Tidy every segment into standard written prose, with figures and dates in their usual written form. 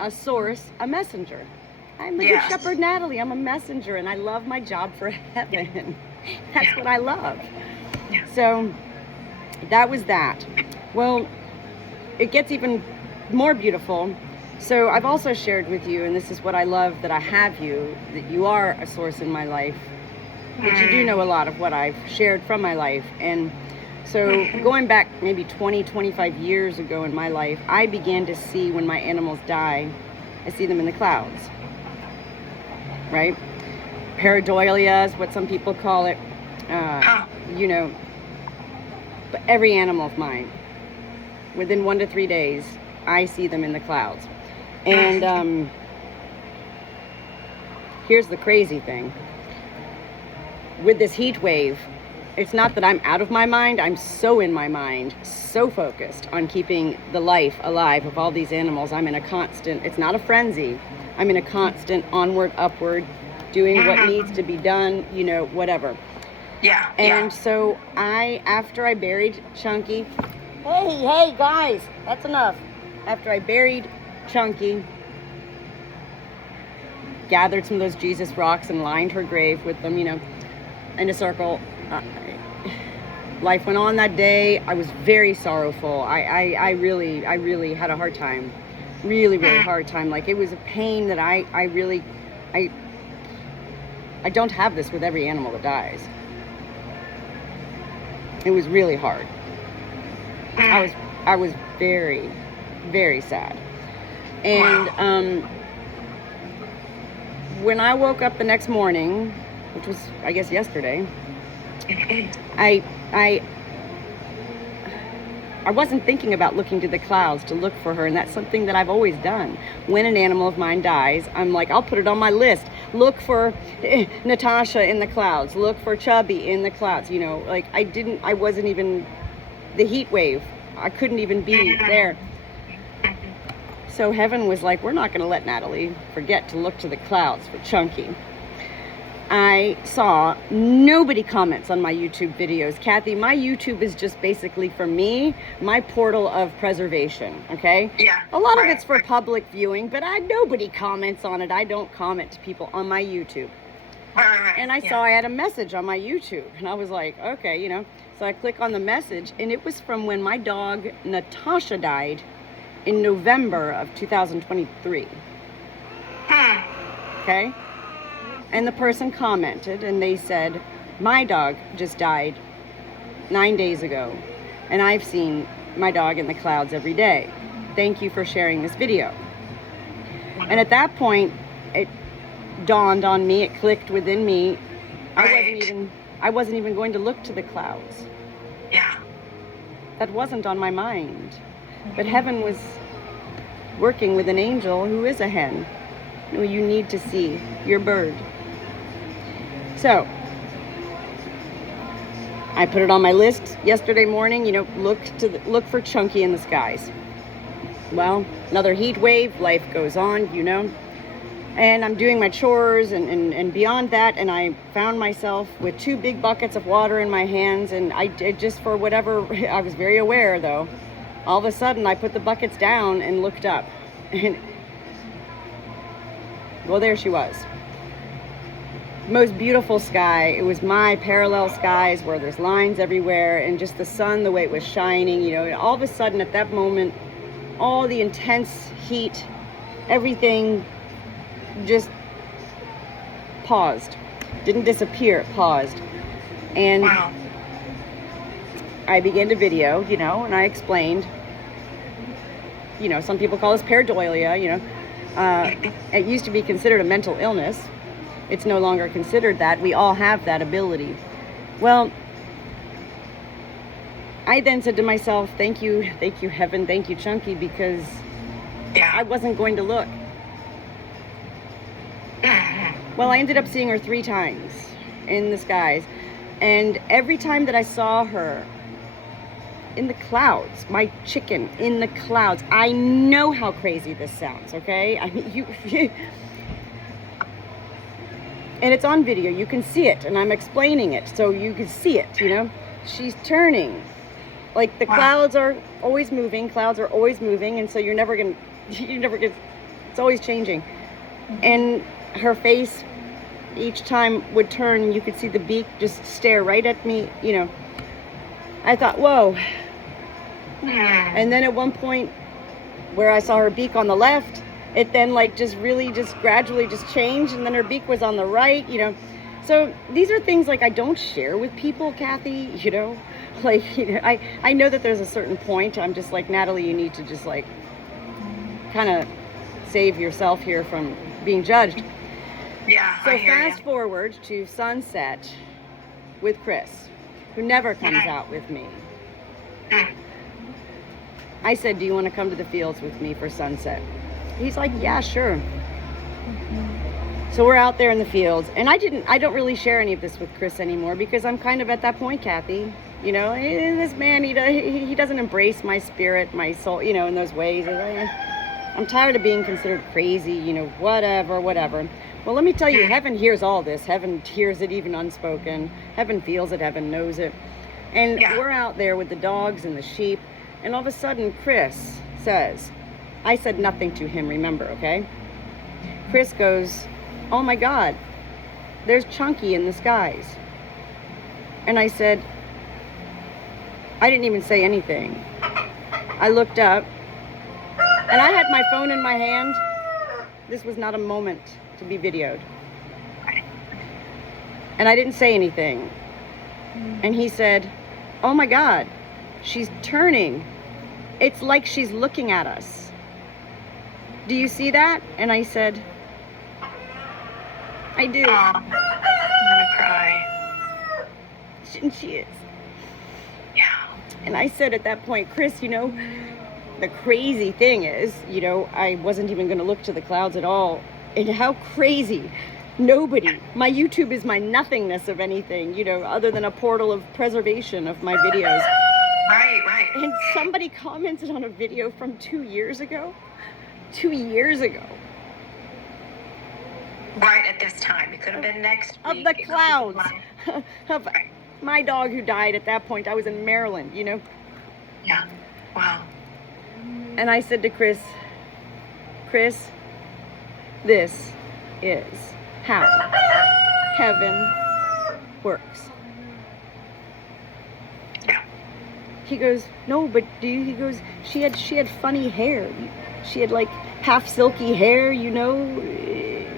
a source, a messenger. I'm the Good Shepherd Natalie. I'm a messenger, and I love my job for heaven. That's what I love. So that was that. Well, it gets even more beautiful. So I've also shared with you, and this is what I love, that I have you, that you are a source in my life, that you do know a lot of what I've shared from my life. And so going back maybe 20, 25 years ago in my life, I began to see when my animals die, I see them in the clouds, right? Pareidolia is what some people call it. You know, but every animal of mine, within 1 to 3 days, I see them in the clouds. And here's the crazy thing. With this heat wave, it's not that I'm out of my mind. I'm so in my mind, so focused on keeping the life alive of all these animals. I'm in a constant, it's not a frenzy. I'm in a constant onward, upward, doing what needs to be done, you know, whatever. And so after I buried Chunky, hey guys, that's enough. After I buried Chunky, gathered some of those Jesus rocks and lined her grave with them, you know, in a circle. Life went on that day. I was very sorrowful. I really had a hard time. Really hard time. Like, it was a pain that I don't have this with every animal that dies. It was really hard. I was very, very sad. And when I woke up the next morning, which was, I guess, yesterday, I wasn't thinking about looking to the clouds to look for her, and that's something that I've always done. When an animal of mine dies, I'm like, I'll put it on my list. Look for Natasha in the clouds. Look for Chubby in the clouds. You know, like, I wasn't even, the heat wave, I couldn't even be there. So heaven was like, we're not going to let Natalie forget to look to the clouds for Chunky. I saw nobody comments on my YouTube videos. Kathy, my YouTube is just basically, for me, my portal of preservation, okay? A lot of it's for public viewing, but nobody comments on it. I don't comment to people on my YouTube. And I saw I had a message on my YouTube, and I was like, okay, you know. So I click on the message, and it was from when my dog Natasha died in November of 2023. Okay? And the person commented, and they said, my dog just died 9 days ago, and I've seen my dog in the clouds every day. Thank you for sharing this video. And at that point, it dawned on me, it clicked within me, I wasn't even going to look to the clouds. That wasn't on my mind. But heaven was working with an angel who is a hen, who you need to see, your bird. So I put it on my list yesterday morning, you know, look for Chunky in the skies. Well, another heat wave, life goes on, you know. And I'm doing my chores and beyond that, and I found myself with 2 big buckets of water in my hands, and I did, just for whatever, I was very aware though. All of a sudden I put the buckets down and looked up, and well, there she was. Most beautiful sky. It was my parallel skies where there's lines everywhere, and just the sun, the way it was shining, you know. And all of a sudden at that moment, all the intense heat, everything just paused. Didn't disappear, it paused. And I began to video, you know, and I explained, you know, some people call this pareidolia, you know. It used to be considered a mental illness. It's no longer considered that. We all have that ability. Well, I then said to myself, thank you, heaven, thank you, Chunky, because I wasn't going to look. Well, I ended up seeing her 3 times in the skies. And every time that I saw her in the clouds, my chicken in the clouds, I know how crazy this sounds, okay? I mean, you... And it's on video, you can see it, and I'm explaining it, so you can see it, you know? She's turning. Like, the clouds are always moving, and so you're never gonna It's always changing. And her face each time would turn, you could see the beak just stare right at me, you know. I thought, whoa. And then at one point where I saw her beak on the left, it then like just really just gradually just changed, and then her beak was on the right, you know. So these are things like I don't share with people, Kathy, you know. Like, you know, I know that there's a certain point I'm just like, Natalie, you need to just like kind of save yourself here from being judged. Yeah. So fast forward to sunset with Chris, who never comes out with me. I said, do you want to come to the fields with me for sunset? He's like, yeah, sure. So we're out there in the fields, and I don't really share any of this with Chris anymore because I'm kind of at that point, Kathy. You know, this man, he doesn't embrace my spirit, my soul, you know, in those ways. I'm tired of being considered crazy, you know, whatever. Well, let me tell you, heaven hears all this. Heaven hears it even unspoken. Heaven feels it. Heaven knows it. And we're out there with the dogs and the sheep, and all of a sudden, Chris says, I said nothing to him, remember, okay? Chris goes, oh my God, there's Chunky in the skies. And I said, I didn't even say anything. I looked up, and I had my phone in my hand. This was not a moment to be videoed. And I didn't say anything. And he said, oh my God, she's turning. It's like she's looking at us. Do you see that? And I said, I do. I'm gonna cry. And she is. Yeah. And I said at that point, Chris, you know, the crazy thing is, you know, I wasn't even going to look to the clouds at all. And how crazy. Nobody. My YouTube is my nothingness of anything, you know, other than a portal of preservation of my videos. Right. And somebody commented on a video from 2 years ago. 2 years ago. Right at this time. It could have been next week. Of the clouds. Of my dog who died at that point. I was in Maryland, you know. Yeah. Wow. And I said to Chris, this is how heaven works. Yeah. He goes, no, but he goes, she had funny hair. She had like half silky hair, you know.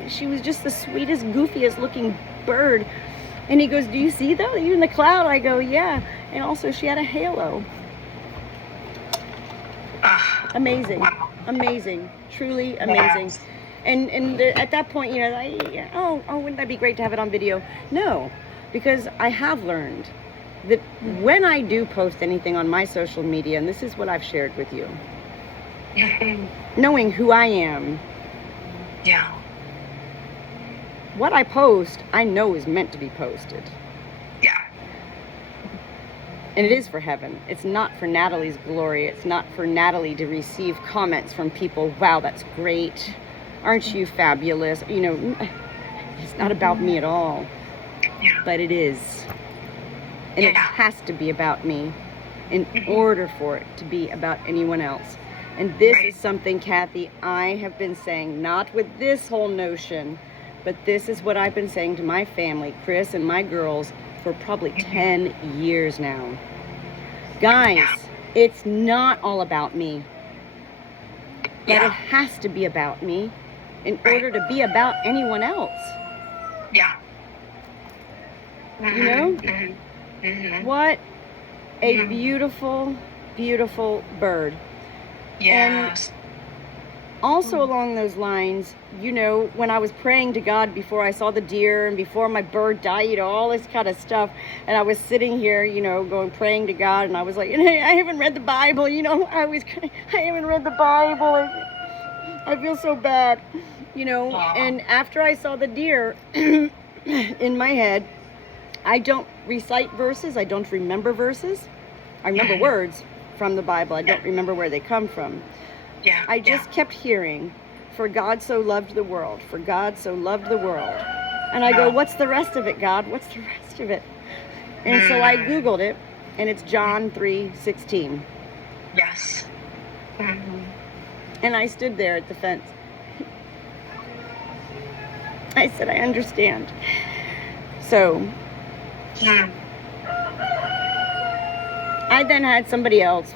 She was just the sweetest, goofiest looking bird. And he goes, do you see that? Are you in the cloud? I go, yeah. And also she had a halo. Amazing. Wow. Amazing. Truly amazing. Yes. And at that point, you know, wouldn't that be great to have it on video? No, because I have learned that when I do post anything on my social media, and this is what I've shared with you, knowing who I am, Yeah. what I post, I know is meant to be posted. Yeah. And it is for heaven. It's not for Natalie's glory. It's not for Natalie to receive comments from people, wow, that's great. Aren't you fabulous? You know, it's not about me at all. Yeah. But it is. And it has to be about me in order for it to be about anyone else. And this is something, Kathy, I have been saying, not with this whole notion, but this is what I've been saying to my family, Chris and my girls, for probably 10 years now. Guys, it's not all about me. But it has to be about me in order to be about anyone else. Yeah. You know? What a beautiful, beautiful bird. Yes. And also along those lines, you know, when I was praying to God before I saw the deer and before my bird died, you know, all this kind of stuff, and I was sitting here, you know, praying to God, and I was like, I haven't read the Bible, you know, I haven't read the Bible. I feel so bad, you know. And after I saw the deer in my head, I don't recite verses. I don't remember verses. I remember words from the Bible. I don't remember where they come from. Yeah. I just kept hearing, for God so loved the world, for God so loved the world. And I go, what's the rest of it, God? What's the rest of it? And so I Googled it, and it's John 3:16. Yes. And I stood there at the fence, I said, I understand. So Mm. I then had somebody else